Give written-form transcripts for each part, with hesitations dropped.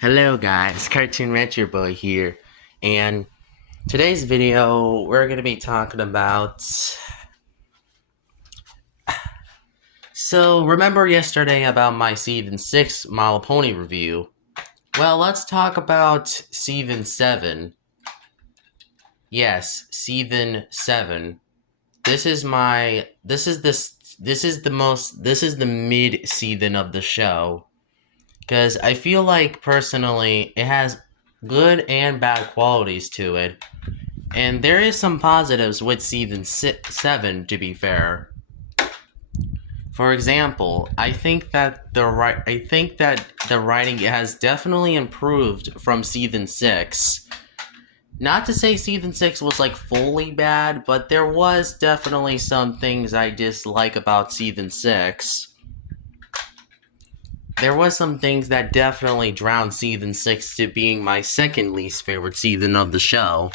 Hello guys, Cartoon Retro Boy here, and today's video we're going to be talking about... So, remember yesterday about my Season 6 My Little Pony review? Well, let's talk about Season 7. Yes, Season 7. This is the mid-season of the show. Because I feel like, personally, it has good and bad qualities to it. And there is some positives with Season 7, to be fair. For example, I think that the writing has definitely improved from Season 6. Not to say Season 6 was like fully bad, but there was definitely some things I dislike about Season 6. There was some things that definitely drowned Season 6 to being my second least favorite season of the show.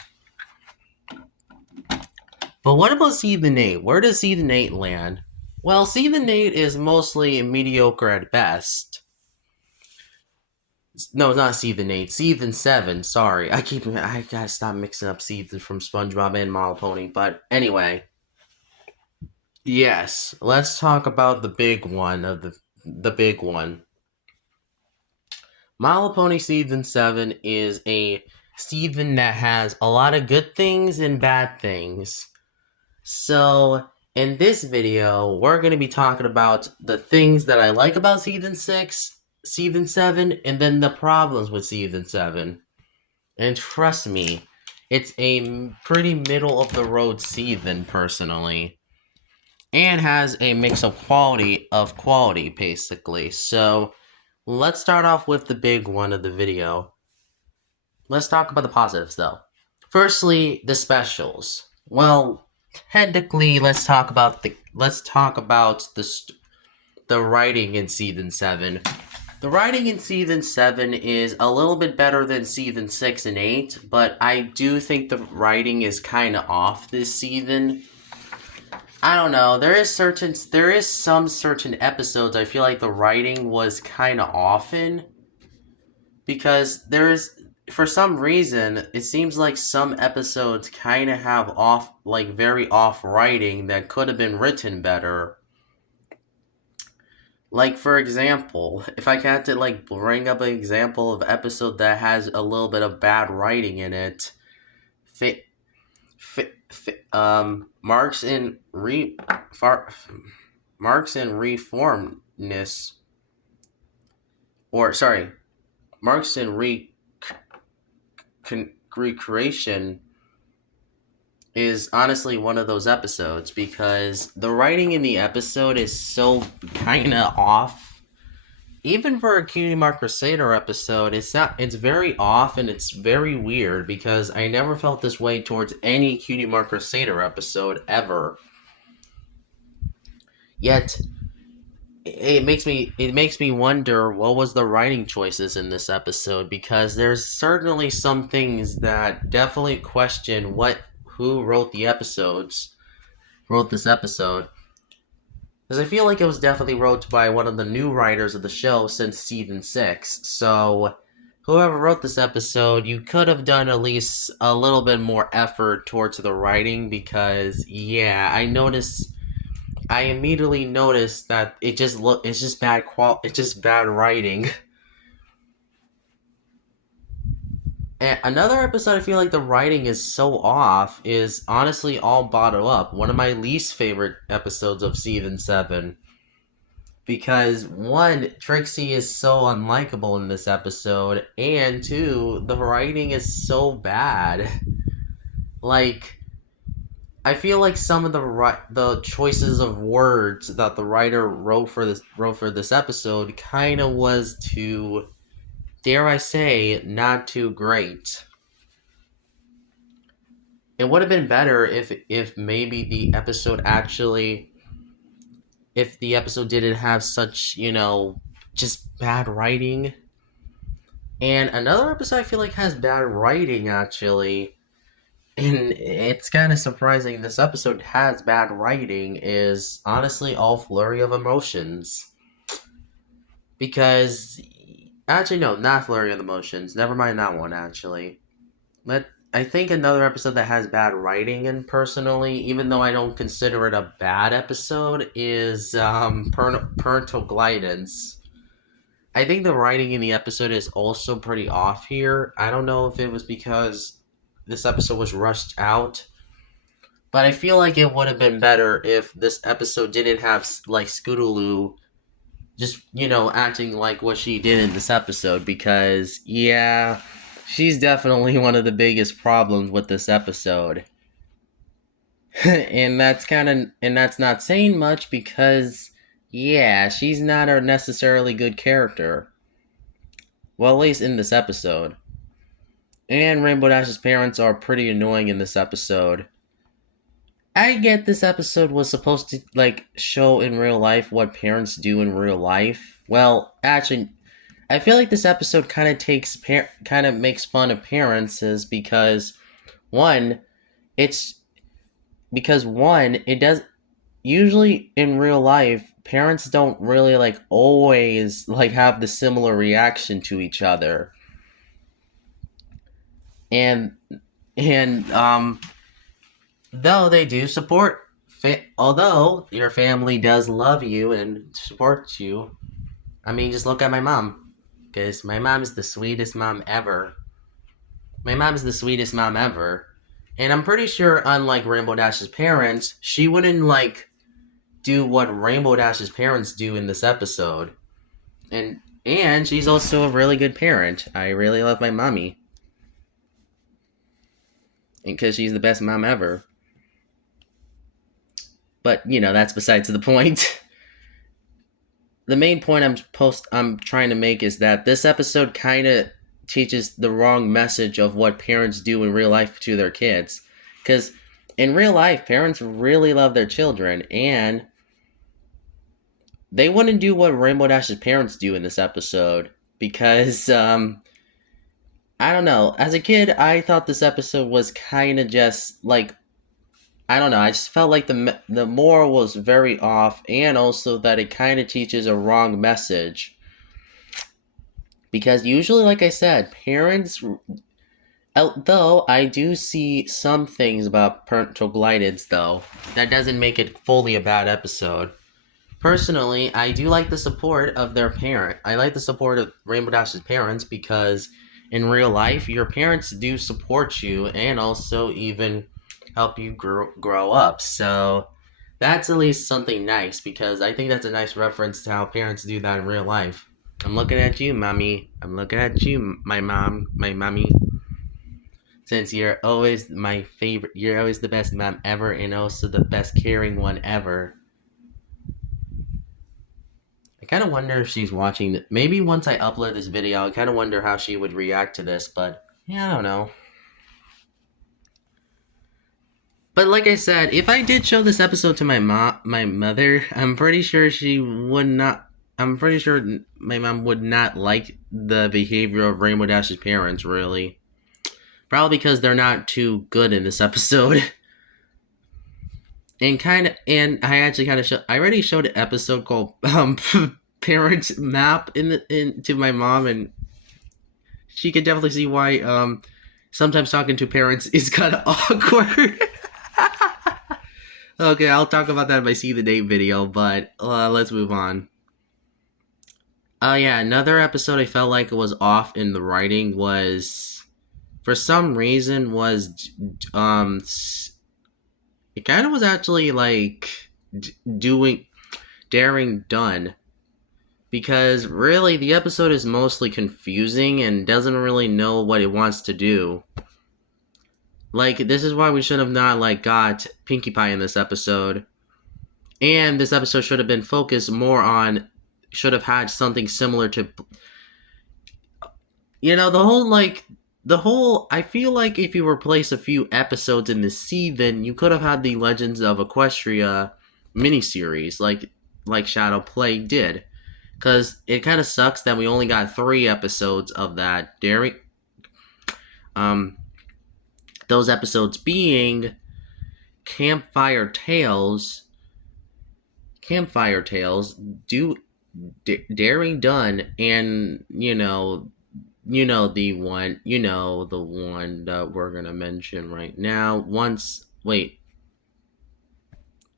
But what about Season 8? Where does Season 8 land? Well, Season 8 is mostly mediocre at best. No, not Season 8. Season 7, sorry. I gotta stop mixing up seasons from SpongeBob and My Little Pony. But anyway. Yes, let's talk about the big one the big one. My Little Pony Season 7 is a season that has a lot of good things and bad things. So, in this video, we're going to be talking about the things that I like about Season 6, Season 7, and then the problems with Season 7. And trust me, it's a pretty middle-of-the-road season, personally. And has a mix of quality, basically. So, let's start off with the big one of the video. Let's talk about the positives, though. Firstly, the specials. Well, technically, let's talk about the writing in Season 7. The writing in Season 7 is a little bit better than Season 6 and 8, but I do think the writing is kind of off this season. I don't know, there is some certain episodes I feel like the writing was kind of off in, because for some reason, it seems like some episodes kind of have very off writing that could have been written better. Like, for example, if I had to, bring up an example of episode that has a little bit of bad writing in it, Marks in Reformness, or, sorry, Marks in Recreation is honestly one of those episodes, because the writing in the episode is so kinda off. Even for a Cutie Mark Crusader episode, it's very off and it's very weird, because I never felt this way towards any Cutie Mark Crusader episode ever. Yet it makes me wonder what was the writing choices in this episode, because there's certainly some things that definitely question who wrote this episode. Because I feel like it was definitely wrote by one of the new writers of the show since Season 6. So, whoever wrote this episode, you could have done at least a little bit more effort towards the writing, because, yeah, I immediately noticed that it's just bad writing. And another episode I feel like the writing is so off is honestly All Bottled Up, one of my least favorite episodes of Season 7. Because, one, Trixie is so unlikable in this episode, and two, the writing is so bad. Like, I feel like some of the choices of words that the writer wrote for this episode kind of was too, dare I say, not too great. It would have been better if maybe if the episode didn't have such, just bad writing. And another episode I feel like has bad writing, actually, and it's kind of surprising this episode has bad writing, is honestly All Flurry of Emotions. Because Actually, no, not Flurry of the Motions. Never mind that one, actually. But I think another episode that has bad writing, and personally, even though I don't consider it a bad episode, is Parental Guidance. I think the writing in the episode is also pretty off here. I don't know if it was because this episode was rushed out, but I feel like it would have been better if this episode didn't have like Scootaloo just, acting like what she did in this episode, because yeah, she's definitely one of the biggest problems with this episode. And that's not saying much, because yeah, she's not a necessarily good character. Well, at least in this episode. And Rainbow Dash's parents are pretty annoying in this episode. I get this episode was supposed to like show in real life what parents do in real life. Well, actually, I feel like this episode kind of makes fun of parents, is because one, it's it does usually in real life parents don't really like always like have the similar reaction to each other. And and though they do support although your family does love you and supports you. I mean, just look at my mom, because my mom is the sweetest mom ever. My mom is the sweetest mom ever. And I'm pretty sure, unlike Rainbow Dash's parents, she wouldn't like do what Rainbow Dash's parents do in this episode. And she's also a really good parent. I really love my mommy. And because she's the best mom ever. But, that's besides the point. The main point I'm trying to make is that this episode kind of teaches the wrong message of what parents do in real life to their kids. Because in real life, parents really love their children, and they wouldn't do what Rainbow Dash's parents do in this episode. Because, I don't know. As a kid, I thought this episode was kind of just like, I don't know. I just felt like the moral was very off, and also that it kind of teaches a wrong message. Because usually, like I said, parents. Though I do see some things about Parental Guidance, though, that doesn't make it fully a bad episode. Personally, I do like the support of their parent. I like the support of Rainbow Dash's parents, because in real life, your parents do support you and also even help you grow up. So that's at least something nice, because I think that's a nice reference to how parents do that in real life. I'm looking at you, mommy. I'm looking at you, my mommy. Since you're always my favorite, you're always the best mom ever, and also the best caring one ever. I kind of wonder if she's watching. Maybe once I upload this video, I kind of wonder how she would react to this, but yeah, I don't know. But like I said, if I did show this episode to my mother, I'm pretty sure she would not. I'm pretty sure my mom would not like the behavior of Rainbow Dash's parents, really. Probably because they're not too good in this episode. And I actually kind of I already showed an episode called Parent Map to my mom, and she could definitely see why sometimes talking to parents is kind of awkward. Okay, I'll talk about that in my See the Date video, but let's move on. Yeah, another episode I felt like it was off in the writing was, for some reason, it kind of was actually like doing Daring Done, because really the episode is mostly confusing and doesn't really know what it wants to do. Like, this is why we should have not like got Pinkie Pie in this episode. And this episode should have been focused more on, should have had something similar to, the whole, I feel like if you replace a few episodes in the sea, then you could have had the Legends of Equestria miniseries, like Shadow Play did. Because it kind of sucks that we only got 3 episodes of that. Those episodes being Campfire Tales, Daring Dunn, and the one that we're gonna mention right now. Wait,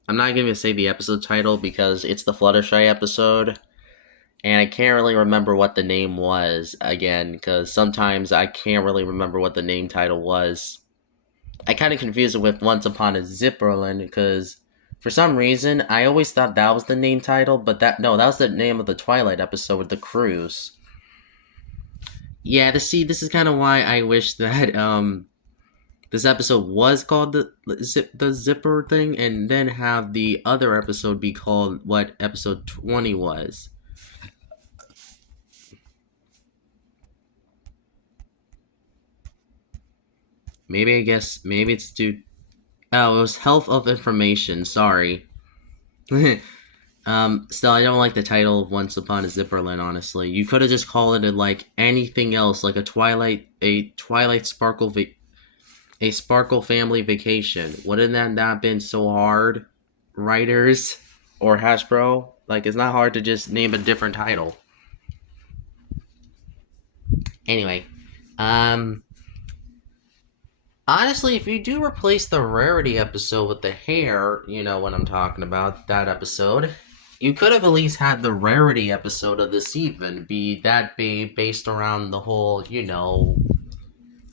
I'm not gonna say the episode title because it's the Fluttershy episode, and I can't really remember what the name was again because sometimes I can't really remember what the name title was. I kind of confused it with Once Upon a Zipperland because for some reason I always thought that was the name title, but that was the name of the Twilight episode with the cruise. Yeah, this is kind of why I wish that this episode was called the zipper thing, and then have the other episode be called what episode 20 was. Maybe it's due. Oh, it was Health of Information. Sorry. Still, I don't like the title of Once Upon a Zipperland. Honestly, you could have just called it like anything else, like a Twilight a Sparkle Family Vacation. Wouldn't that have been so hard, writers or Hasbro? Like, it's not hard to just name a different title. Anyway, honestly, if you do replace the Rarity episode with the hair, you know what I'm talking about, that episode, you could have at least had the Rarity episode of this season be based around the whole, you know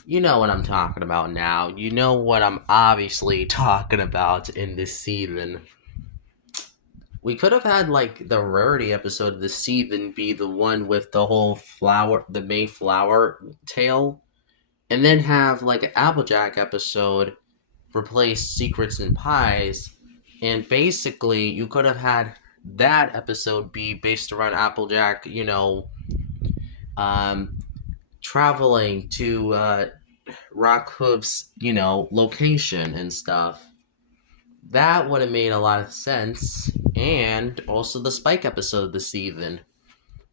what I'm talking about now. You know what I'm obviously talking about in this season. We could have had like the Rarity episode of the season be the one with the whole the Mayflower tale, and then have like an Applejack episode replace Secrets and Pies, and basically you could have had that episode be based around Applejack, um, traveling to Rockhoof's, location and stuff. That would have made a lot of sense, and also the Spike episode this season.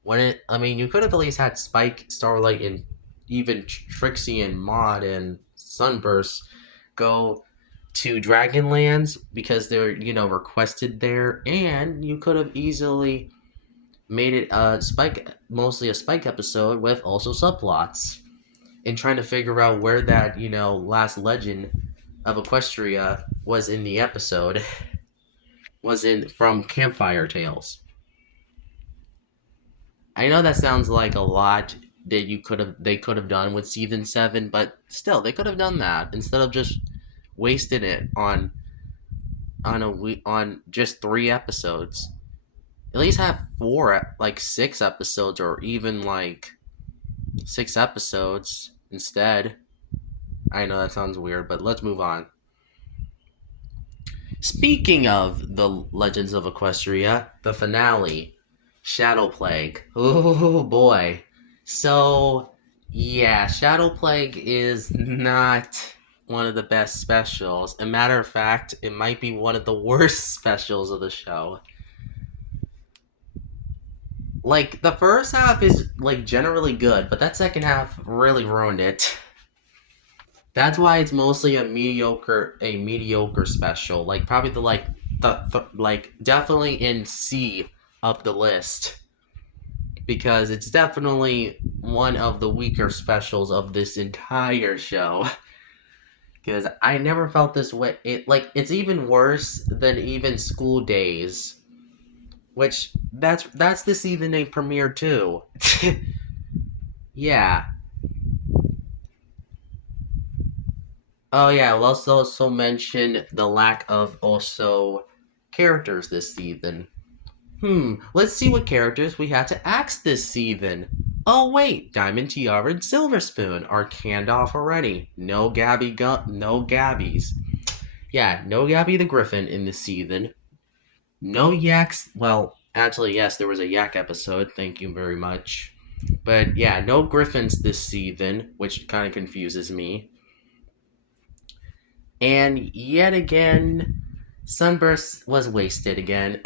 You could have at least had Spike, Starlight, and even Trixie and Maud and Sunburst go to Dragonlands because they're requested there, and you could have easily made it mostly a Spike episode with also subplots and trying to figure out where that last legend of Equestria was in the episode was in from Campfire Tales. I know that sounds like a lot that they could have done with season 7, but still they could have done that instead of just wasted it on just 3 episodes. At least have 6 episodes, or even like 6 episodes instead. I know that sounds weird, but let's move on. Speaking of the Legends of Equestria, the finale, Shadow Plague. Oh boy. So, yeah, Shadow Plague is not one of the best specials. As a matter of fact, it might be one of the worst specials of the show. Like, the first half is, like, generally good, but that second half really ruined it. That's why it's mostly a mediocre special. Like, probably definitely in C of the list. Because it's definitely one of the weaker specials of this entire show. Because I never felt this way. It's even worse than even School Days, which that's the season 8 premiere too. Yeah. Oh yeah. Let's also mention the lack of also characters this season. Let's see what characters we had to axe this season. Oh wait, Diamond Tiara and Silver Spoon are canned off already. No Gabbies. Yeah, no Gabby the Griffin in this season. No Yaks. Well, actually, yes, there was a Yak episode. Thank you very much. But yeah, no Griffins this season, which kind of confuses me. And yet again, Sunburst was wasted again.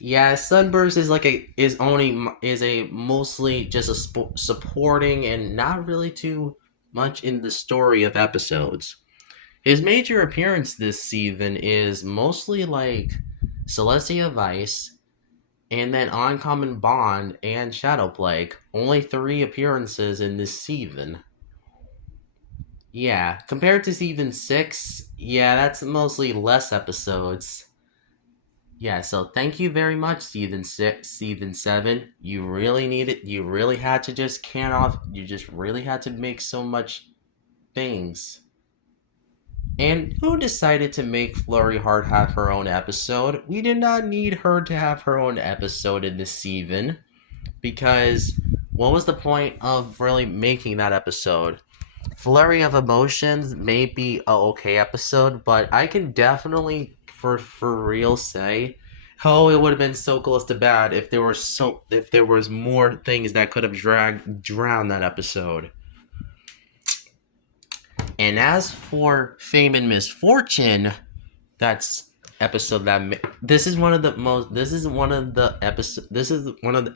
Yeah, Sunburst is a mostly just a supporting and not really too much in the story of episodes. His major appearance this season is mostly like Celestia Vice, and then Uncommon Bond and Shadowplague. Only 3 appearances in this season. Yeah, compared to season 6, yeah, that's mostly less episodes. Yeah, so thank you very much, season 6, season 7. You really needed, you really had to just can off, you just really had to make so much things. And who decided to make Flurry Heart have her own episode? We did not need her to have her own episode in this season. Because what was the point of really making that episode? Flurry of Emotions may be a okay episode, but I can definitely for real say, oh, it would have been so close to bad if there was more things that could have drowned that episode. And as for Fame and Misfortune, that's episode that this is one of the most this is one of the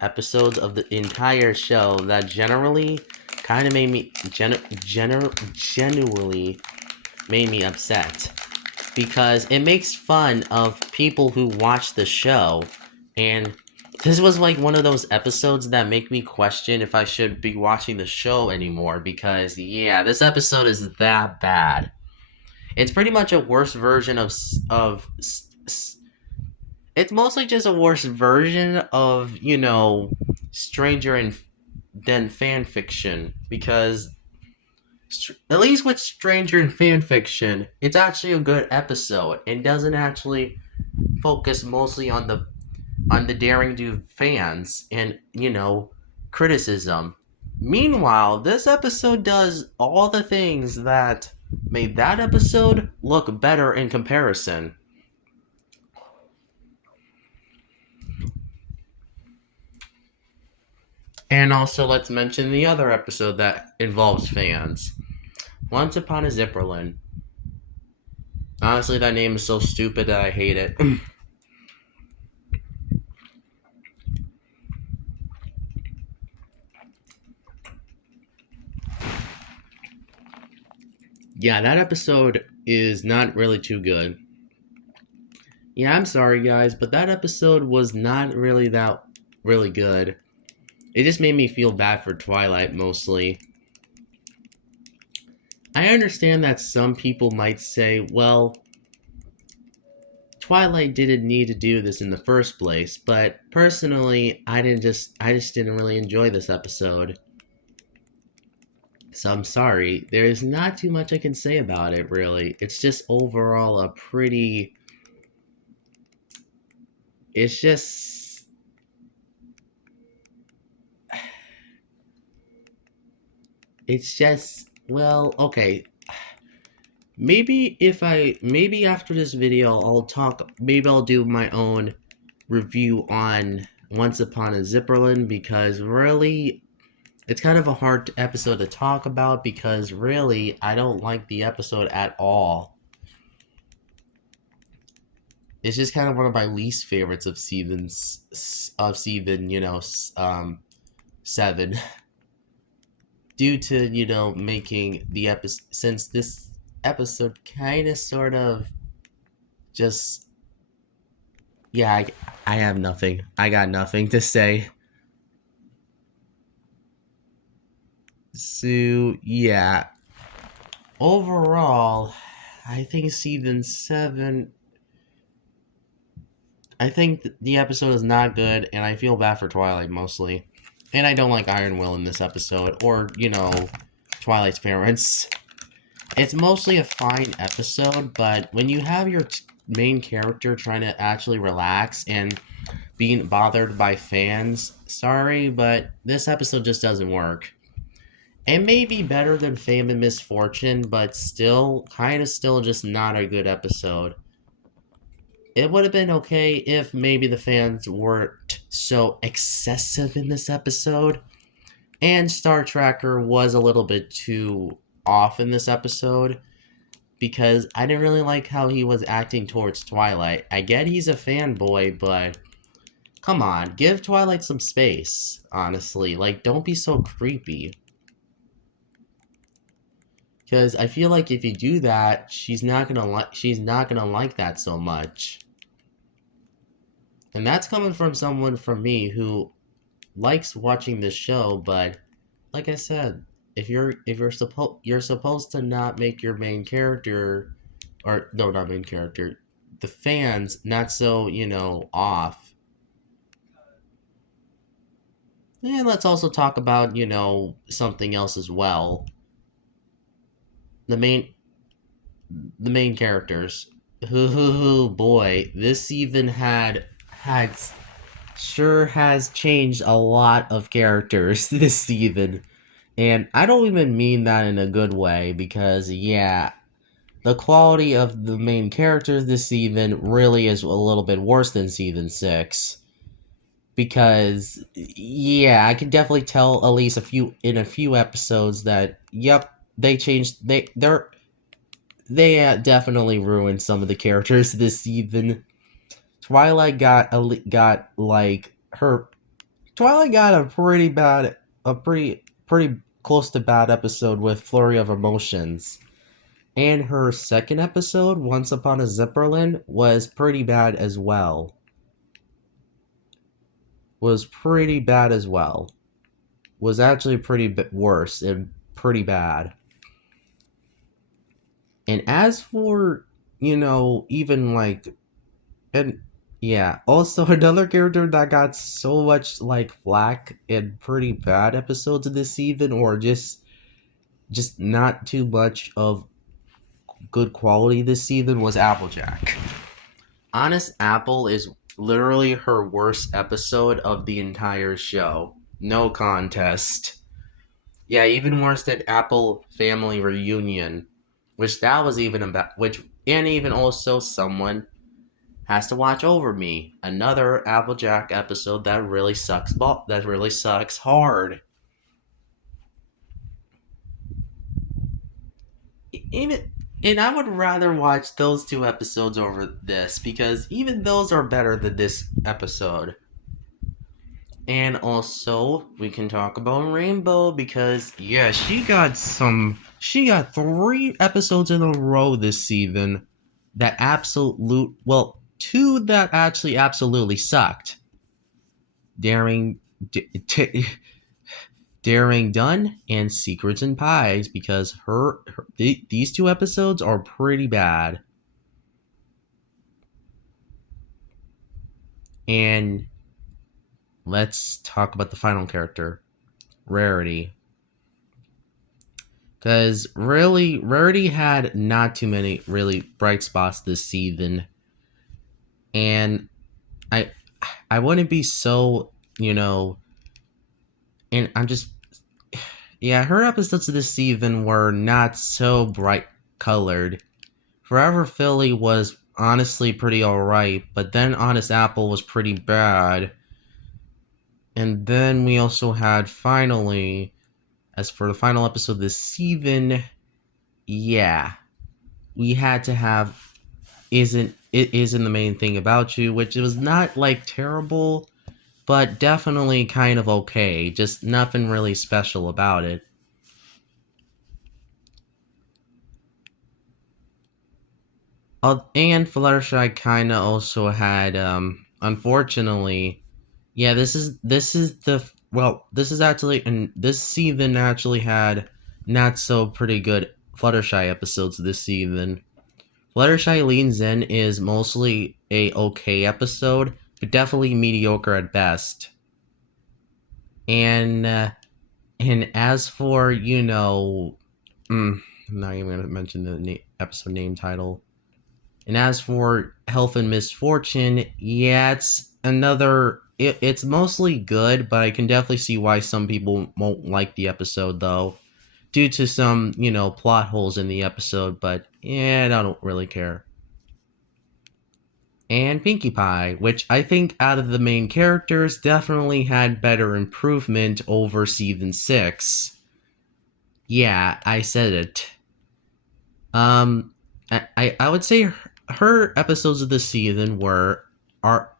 episodes of the entire show that generally kind of made me genuinely made me upset, because it makes fun of people who watch the show, and this was like one of those episodes that make me question if I should be watching the show anymore, because yeah, this episode is that bad. It's pretty much a worse version of it's mostly just a worse version of, Stranger and than fan fiction, because at least with Stranger and fan fiction, it's actually a good episode and doesn't actually focus mostly on the daring do fans and, criticism. Meanwhile, this episode does all the things that made that episode look better in comparison. And also, let's mention the other episode that involves fans. Once Upon a Zipperland. Honestly, that name is so stupid that I hate it. Yeah, that episode is not really too good. Yeah, I'm sorry, guys, but that episode was not really that really good. It just made me feel bad for Twilight mostly. I understand that some people might say, well, Twilight didn't need to do this in the first place, but personally, I just didn't really enjoy this episode. So I'm sorry. There's not too much I can say about it, really. It's just overall a pretty. It's just. It's just. Well, okay. Maybe after this video, maybe I'll do my own review on Once Upon a Zipperland, because really, it's kind of a hard episode to talk about, because really, I don't like the episode at all. It's just kind of one of my least favorites of season 7, due to making the episode, since this episode kind of sort of just, yeah, I have nothing. I got nothing to say. So yeah, overall, I think season 7. I think the episode is not good, and I feel bad for Twilight mostly. And I don't like Iron Will in this episode, or, Twilight's parents. It's mostly a fine episode, but when you have your main character trying to actually relax and being bothered by fans, sorry, but this episode just doesn't work. It may be better than Fame and Misfortune, but still, still just not a good episode. It would have been okay if maybe the fans weren't so excessive in this episode, and Star Tracker was a little bit too off in this episode, because I didn't really like how he was acting towards Twilight. I get he's a fanboy, but come on, give Twilight some space, honestly. Like, don't be so creepy. Because I feel like if you do that, she's not gonna like that so much. And that's coming from someone from me who likes watching this show, but like I said, you're supposed to not make your main character, or no, not main character, the fans not so, off. And let's also talk about, something else as well. The main the main characters. Boy, this even had sure has changed a lot of characters this season. And I don't even mean that in a good way because yeah, the quality of the main characters this season really is a little bit worse than season 6. Because yeah, I can definitely tell at least a few episodes that yep, they changed they definitely ruined some of the characters this season. Twilight got like her Twilight got a pretty close to bad episode with Flurry of Emotions. And her second episode, Once Upon a Zipperland, was pretty bad as well. Was pretty bad as well. Was actually pretty bit worse and pretty bad. And as for, even like and yeah, also another character that got so much like flack in pretty bad episodes of this season or just not too much of good quality this season was Applejack. Honest Apple is literally her worst episode of the entire show. No contest. Yeah, even worse than Apple Family Reunion, which that was even about which and even also someone has to watch over me. Another Applejack episode that really sucks that really sucks hard. Even and I would rather watch those two episodes over this because even those are better than this episode. And also, we can talk about Rainbow because yeah, she got 3 episodes in a row this season that two that actually absolutely sucked. Daring D- T- Daring Done and Secrets and Pies because these 2 episodes are pretty bad. And let's talk about the final character, Rarity. Because really, Rarity had not too many really bright spots this season. And I I wouldn't be so, and I'm just yeah, her episodes of this season were not so bright colored. Forever Philly was honestly pretty alright, but then Honest Apple was pretty bad. And then we also had finally, as for the final episode this season, yeah, we had to have isn't the main thing about you, which was not like terrible, but definitely kind of okay. Just nothing really special about it. And Fluttershy kind of also had, unfortunately, yeah. This is actually, and this season actually had not so pretty good Fluttershy episodes this season. Fluttershy Leans In is mostly a okay episode, but definitely mediocre at best. And and as for I'm not even gonna mention the episode name title. And as for Health and Misfortune, yeah, it's mostly good, but I can definitely see why some people won't like the episode though, due to some plot holes in the episode. But yeah, I don't really care. And Pinkie Pie, which I think out of the main characters definitely had better improvement over season 6. Yeah, I said it. Um, I would say her episodes of the season are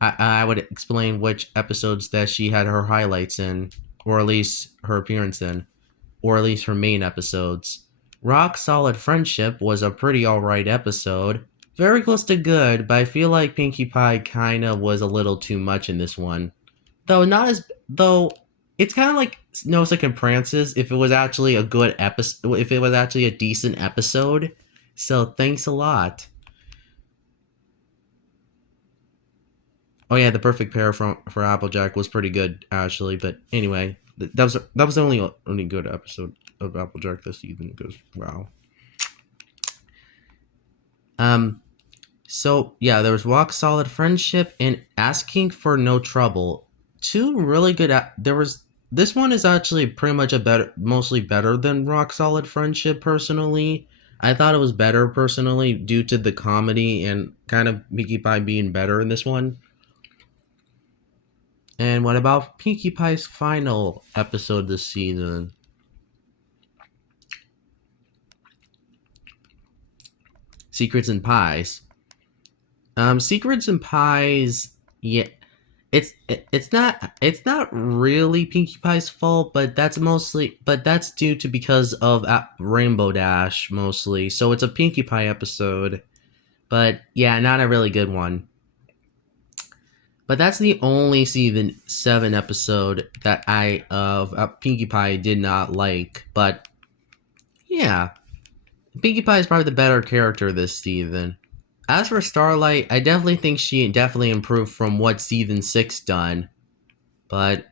I would explain which episodes that she had her highlights in, or at least her appearance in, or at least her main episodes. Rock Solid Friendship was a pretty alright episode. very close to good, but I feel like Pinkie Pie kind of was a little too much in this one. Though not as though it's kind of like No Second Prances if it was actually a good episode, if it was actually a decent episode. So thanks a lot. Oh yeah, the perfect pair for Applejack was pretty good actually, but anyway, that was the only good episode of Applejack this season because wow. Um so yeah, there was Rock Solid Friendship and Asking for No Trouble. Two really good. There was this one is actually pretty much mostly better than Rock Solid Friendship. Personally, I thought it was better personally due to the comedy and kind of Pinkie Pie being better in this one. And what about Pinkie Pie's final episode this season? Secrets and Pies. Secrets and Pies. Yeah, it's not really Pinkie Pie's fault, but that's due to because of Rainbow Dash mostly. So it's a Pinkie Pie episode, but yeah, not a really good one. But that's the only season 7 episode that I of Pinkie Pie did not like. But yeah, Pinkie Pie is probably the better character this season. As for Starlight, I definitely think she definitely improved from what season 6 done. But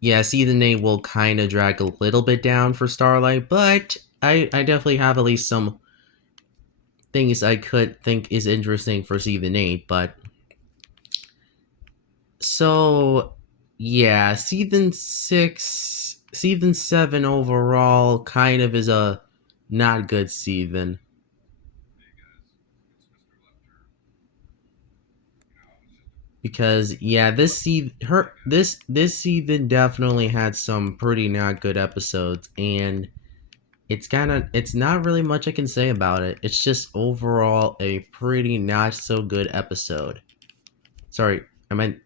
yeah, season 8 will kind of drag a little bit down for Starlight, but I definitely have at least some things I could think is interesting for season 8. But so yeah, season 7 overall kind of is a not good season. Because yeah, this season definitely had some pretty not good episodes, and it's not really much I can say about it. It's just overall a pretty not so good episode. Sorry, I meant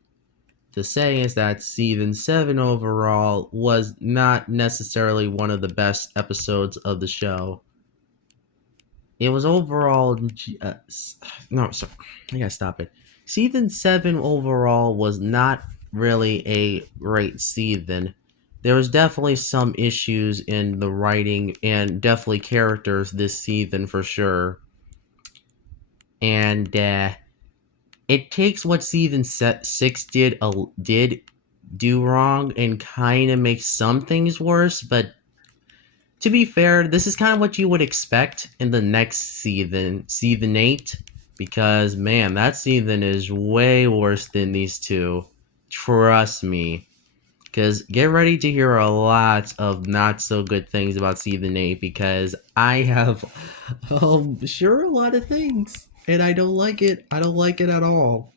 to say is that season 7 overall was not necessarily one of the best episodes of the show. It was overall no, sorry, I gotta stop it. Season 7 overall was not really a great season. There was definitely some issues in the writing and definitely characters this season for sure. And it takes what season 6 did do wrong and kind of makes some things worse, but to be fair, this is kind of what you would expect in the next season 8, because man, that season is way worse than these two. Trust me. Because get ready to hear a lot of not so good things about season 8, because I have, sure, a lot of things. And I don't like it. I don't like it at all.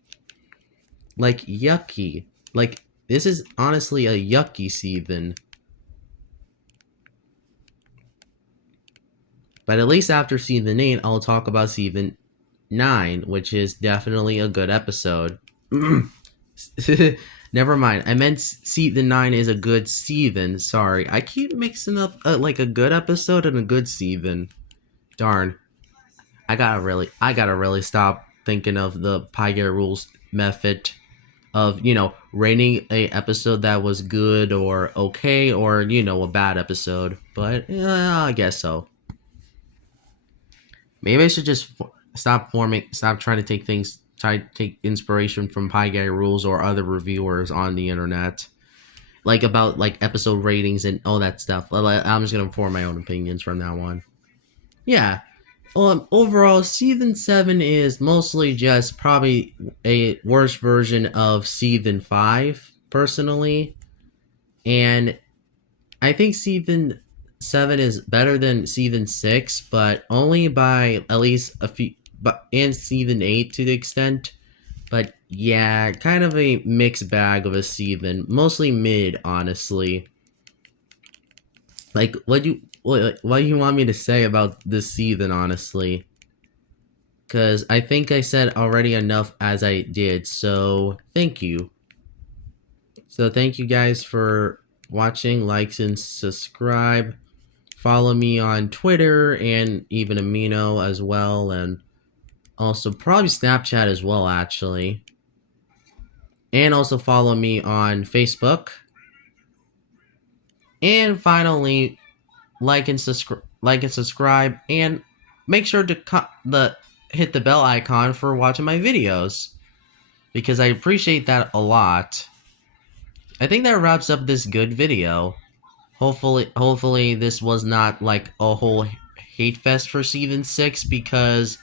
Like, yucky. Like, this is honestly a yucky season. But at least after season 8, I'll talk about season 9, which is definitely a good episode. Never mind. I meant season 9 is a good season. Sorry. I keep mixing up like a good episode and a good season. Darn. I gotta really stop thinking of the Pie Guy Rules method of, rating a episode that was good or okay or, a bad episode. But I guess so. Maybe I should just stop trying to try to take inspiration from Pie Guy Rules or other reviewers on the internet, like about like episode ratings and all that stuff. I'm just gonna form my own opinions from now on. Yeah. Overall, season 7 is mostly just probably a worse version of season 5, personally, and I think season 7 is better than season 6, but only by at least a few, but and season 8 to the extent. But yeah, kind of a mixed bag of a season, mostly mid, honestly. Like, what do you want me to say about this season, honestly? Because I think I said already enough as I did, so thank you. So thank you guys for watching, likes, and subscribe. Follow me on Twitter and even Amino as well. And Also, probably Snapchat as well, actually. And also follow me on Facebook. And finally, like and subscribe, and make sure to hit the bell icon for watching my videos, because I appreciate that a lot. I think that wraps up this good video. Hopefully this was not like a whole hate fest for season 6, because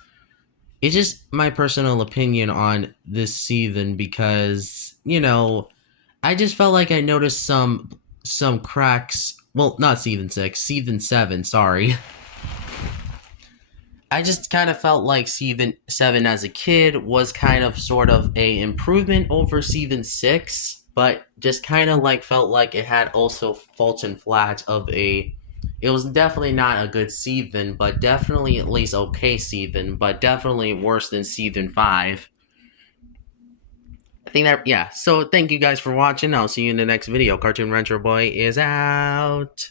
it's just my personal opinion on this season, because I just felt like I noticed some cracks. Well, not season 6, season 7, sorry. I just kind of felt like season 7 as a kid was kind of sort of a improvement over season 6, but just kind of like felt like it had also faults and flats of a. It was definitely not a good season, but definitely at least okay season, but definitely worse than season 5. I think that, yeah. So thank you guys for watching. I'll see you in the next video. Cartoon Rancher Boy is out.